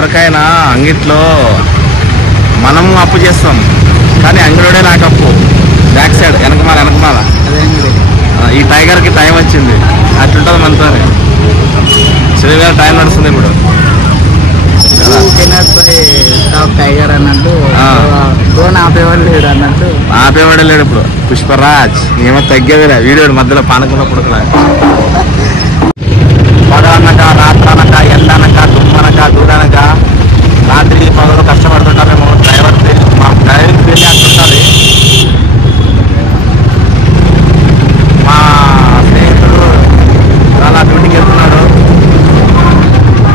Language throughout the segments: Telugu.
ఎవరికైనా అంగిట్లో మనం అప్పు చేస్తాం, కానీ అంగిలోనే నాకు అప్పు. బ్యాక్ సైడ్ వెనకమాల ఈ టైగర్కి టైం వచ్చింది, అట్లుంటుంది మనతో. శ్రీగారు టైం నడుస్తుంది ఇప్పుడు. టైగర్ అన్నట్టు ఆపేవాడు లేడు అన్నట్టు. ఆపేవాడే లేడు ఇప్పుడు. పుష్పరాజ్ ఏమో తగ్గేదిలే, వీడియో మధ్యలో పానకుండా పుడకలే. పడనక రాత్రనక ఎండనక దుమ్మనక దూడనక రాత్రి పగలు కష్టపడుతుంటామేమో. మా డ్రైవింగ్ ఫీల్డ్ అంటుంటుంది. మా స్నేహితుడు చాలా డ్యూటీకి వెళ్తున్నాడు,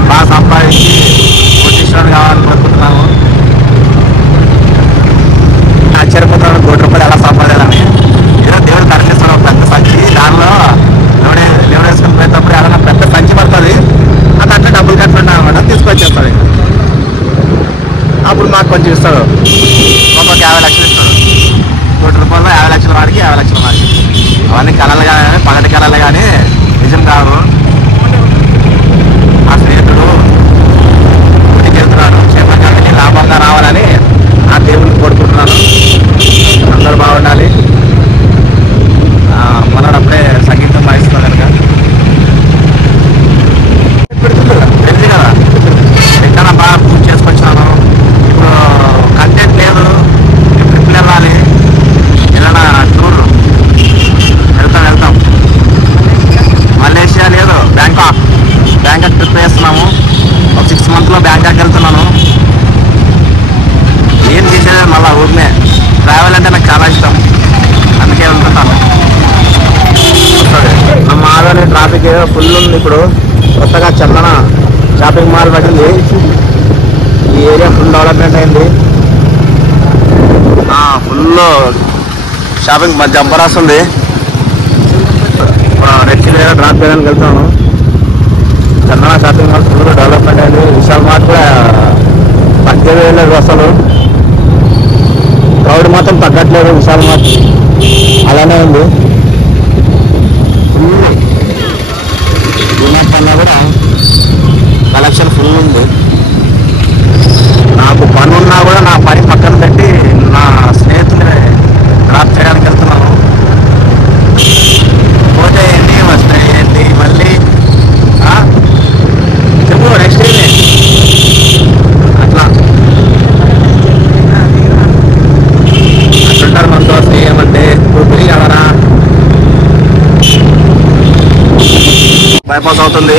బాగా సంపాదించి కోటీశ్వరుడు కావాలని కోరుకుంటున్నాము. ఆశ్చర్యపోతున్నాడు ₹1 ఎలా సంపాదించాలని. ఏదో దేవుడు కనిపిస్తాడు ఒక పెద్ద సంచి, దానిలో లోడ్ వేసుకుని పోయేటప్పుడు ఏదైనా పెద్ద సంచి పడుతుంది, అది అట్లా డబ్బులు కట్టుకుంటాను అనమాట. తీసుకొచ్చేస్తాడు. అప్పుడు మాకు కొంచెం ఇస్తాడు, ఒక్కొక్క 50 లక్షలు ఇస్తాడు. ₹1 50 లక్షల వాడికి 50 లక్షల వాడికి. అవన్నీ కళలు కానీ పగటి కళలు కానీ నిజం కాదు. ఆ స్నేహితుడు ఇంటికి వెళ్తున్నాడు, క్షేమంగా లాభంగా రావాలని ఆ దేవుడిని కోరుకుంటున్నాను. అందరూ బాగుండాలి. మనోడప్పుడే సంగీతం వాయిస్తున్నాడు కనుక తెలిసి కదా ఎక్కడ బాగా పూజ చేసుకొచ్చాను. ఇప్పుడు కంటెంట్ లేదు, ట్రిప్లు వెళ్ళాలి, ఏదైనా టూర్ వెళ్తాం. మలేషియా లేదు, బ్యాంకాక్ ట్రిప్ వేస్తున్నాము. ఒక 6 మంత్లో బ్యాంకాక్ వెళ్తున్నాను. ఏం చేసేది మళ్ళీ ఊరినే. ట్రావెల్ అంటే నాకు చాలా ఇష్టం, అందుకే వెళ్తున్నాను. మా ఆదోని ట్రాఫిక్ ఫుల్ ఉంది. ఇప్పుడు కొత్తగా చందన షాపింగ్ మాల్ పడింది. ఈ ఏరియా ఫుల్ డెవలప్మెంట్ అయింది. ఫుల్ షాపింగ్ జంపర్ వస్తుంది. రెడ్ చిల్లీ డ్రాప్ చేయడానికి వెళ్తాను. చందన షాపింగ్ మాల్ ఫుల్ డెవలప్మెంట్ అయింది. విశాల్ మార్ట్ కూడా తగ్గలేదు అసలు. క్రౌడ్ మాత్రం తగ్గట్లేదు. విశాల్ మార్ట్ అలానే ఉంది. కన్నా కూడా కలెక్షన్ ఫుల్ ఉంది. నాకు పని ఉన్నా కూడా నా పని పక్కన పెట్టి నా స్నేహితుల్ని డ్రాప్ చేయడానికి వెళ్తున్నాను. పోతే ఏంటి, వస్తే ఏంటి, మళ్ళీ చెప్పు నెక్స్ట్ ఏమి అట్లా అట్లుంటారు మనతో. ఏమంటే ఇప్పుడు తిరిగి కదరా బైపాస్ అవుతుంది.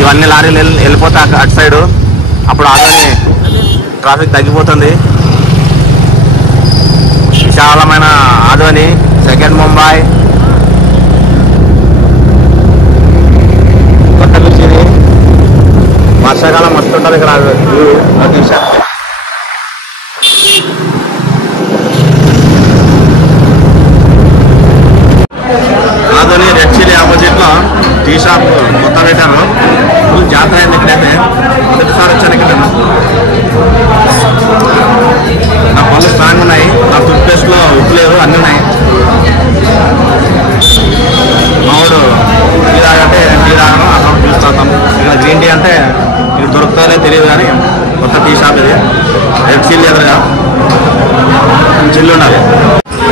ఇవన్నీ లారీలు వెళ్ళిపోతే అటు సైడు, అప్పుడు ఆటోని ట్రాఫిక్ తగ్గిపోతుంది. విశాలమైన ఆదోని, సెకండ్ ముంబై, కొత్త పిలిచింది. వర్షాకాలం వస్తుంటుంది ఇక్కడ ఆదోని రెడ్ చిల్లీ ఆపోజిట్ లో టీ షాప్ కొత్త పెట్టారు. ఫుల్ జాతర అయింది ఇక్కడైతే. మొదటిసారి వచ్చాను ఇక్కడ. నా పళ్ళు స్ట్రాంగ్ ఉన్నాయి. నా టూత్ పేస్ట్ లో ఉప్పు లేదు, అన్నీ ఉన్నాయి. మామూలు టీ తాగంటే టీ తాగను, అక్కడ జ్యూస్ తాగుతాం. ఇక్కడ గ్రీన్ టీ అంటే మీకు దొరుకుతుందో తెలియదు, కానీ కొత్త టీ షాప్ ఇది. రెడ్ చిల్లీ ఎదురుగా చిల్లు ఉండాలి.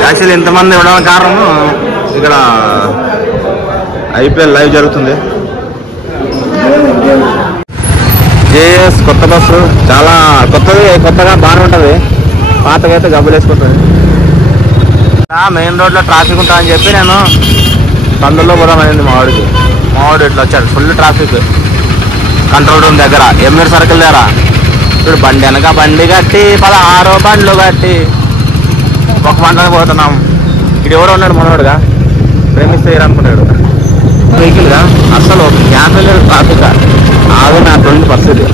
యాక్చువల్లీ ఇంతమంది ఇవ్వడానికి కారణం ఇక్కడ IPL లైవ్ జరుగుతుంది. జేఎస్ కొత్త బస్సు చాలా కొత్తగా బాగానే ఉంటుంది. పాతకైతే గబ్బులేసుకుంటుంది. మెయిన్ రోడ్లో ట్రాఫిక్ ఉంటుందని చెప్పి నేను తొందరలో పోదామైంది. మావాడు ఇట్లా వచ్చాడు. ఫుల్ ట్రాఫిక్ కంట్రోల్ రూమ్ దగ్గర, ఎంఆర్ సర్కిల్ దగ్గర. ఇప్పుడు బండి వెనక బండి కట్టి 16 బండ్లు కట్టి ఒక పంటకు పోతున్నాం. ఇది ఎవరు ఉన్నాడు మనోడుగా, ప్రేమిస్తే అనుకున్నాడు వెహికల్గా. అసలు క్యాన్సల్ లేదు ట్రాఫిక్. ఆగని అటువంటి పరిస్థితి.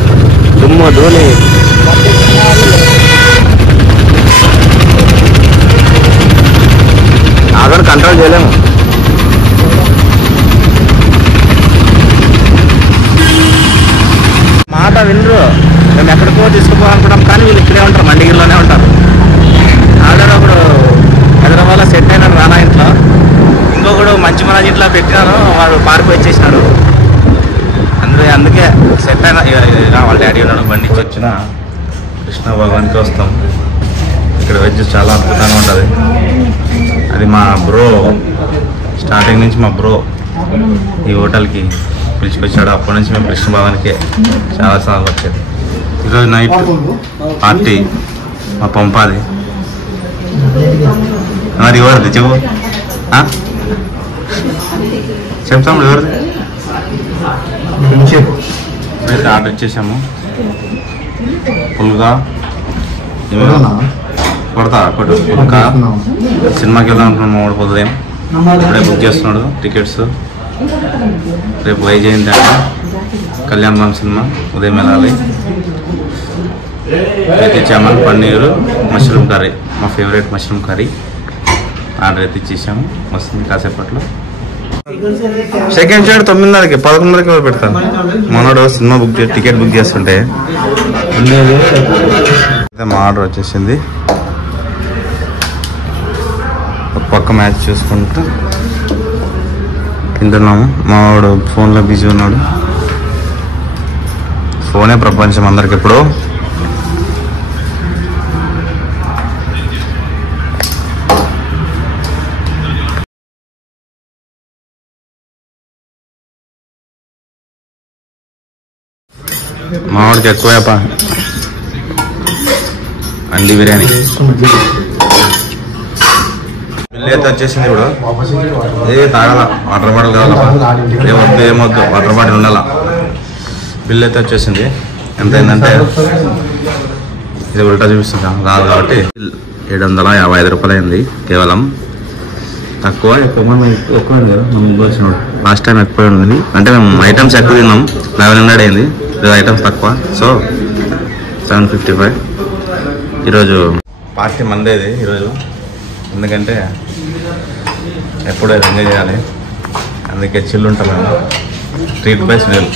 దుమ్ము ధూళి. ఆగని కంట్రోల్ చేయలేము. మాట వినరు. మేము ఎక్కడికో తీసుకుపోవాలనుకుంటాం, కానీ వీళ్ళు ఇక్కడే ఉంటారు, మండిగిరిలోనే ఉంటారు. ఆల్రెడీ ఒకడు హైదరాబాద్లో సెట్ అయినాడు రానా ఇంట్లో. ఇంకొకడు మంచి మన ఇంట్లో పెట్టినాను, వాడు పారిపోయి వచ్చేసినాడు. అందరూ అందుకే సెట్ అయినా వాళ్ళ డాడీ ఉన్నాడు బండి వచ్చిన కృష్ణ భగవాన్కి వస్తాం. ఇక్కడ వెజ్ చాలా అద్భుతంగా ఉంటుంది. అది మా బ్రో స్టార్టింగ్ నుంచి మా బ్రో ఈ హోటల్కి పిలిచికొచ్చాడు. అప్పటి నుంచి మేము కృష్ణ భవన్కే చాలాసార్లు వచ్చేది. ఈరోజు నైట్ పార్టీ మా పంపాది. మరి ఎవరిది చెప్పు, చెప్తాం ఎవరిది. అయితే ఆర్డర్ ఇచ్చేసాము. పుల్గా కొడతా కొట్టు పుల్కా. సినిమాకి వెళ్దాం అనుకున్నాం. మూడు పొద్దుదేం ఇప్పుడే బుక్ చేస్తున్నాడు టికెట్స్. రేపు వైజయంతి అంటే కళ్యాణ్ రామ్ సినిమా ఉదయం వెళ్ళాలి. అయితే ఇచ్చాము పన్నీరు మష్రూమ్ కర్రీ, మా ఫేవరెట్ మష్రూమ్ కర్రీ ఆర్డర్ అయితే ఇచ్చేసాము. వస్తుంది కాసేపట్లో. సెకండ్ షాట్ 9:30కి 11:30కి ఎవరు పెడతాను. మనోడు సినిమా బుక్ చేసి టికెట్ బుక్ చేస్తుంటే ఉండేది. అయితే మా ఆర్డర్ వచ్చేసింది. పక్క మ్యాచ్ చూసుకుంటూ తింటున్నాము. మావాడు ఫోన్లో బిజీ ఉన్నాడు. ఫోనే ప్రపంచం అందరికి ఇప్పుడు. మావాడికి ఎక్కువ అండి బిర్యానీ. బిల్లు అయితే వచ్చేసింది. ఇప్పుడు ఏ తాగాల, వాటర్ బాటిల్ కావాలా, ఏమొద్దు వాటర్ బాటిల్ ఉండాలా. బిల్లు అయితే వచ్చేసింది. ఎంత అయిందంటే ఇది ఉల్టా చూపిస్తుంది రాదు కాబట్టి 755 రూపాయలు అయింది. కేవలం ఎక్కువ అయింది కదా. లాస్ట్ టైం ఎక్కువ ఉంది అంటే మేము ఐటమ్స్ ఎక్కువ తిన్నాం. 1100 అయింది. ఐటమ్స్ తక్కువ, సో 755. ఈరోజు పార్టీ మందేది ఈరోజు. ఎందుకంటే ఎప్పుడూ ఎంజాయ్ చేయాలి. అందుకే చిల్లు ఉంటాం మేము. Treat by snail.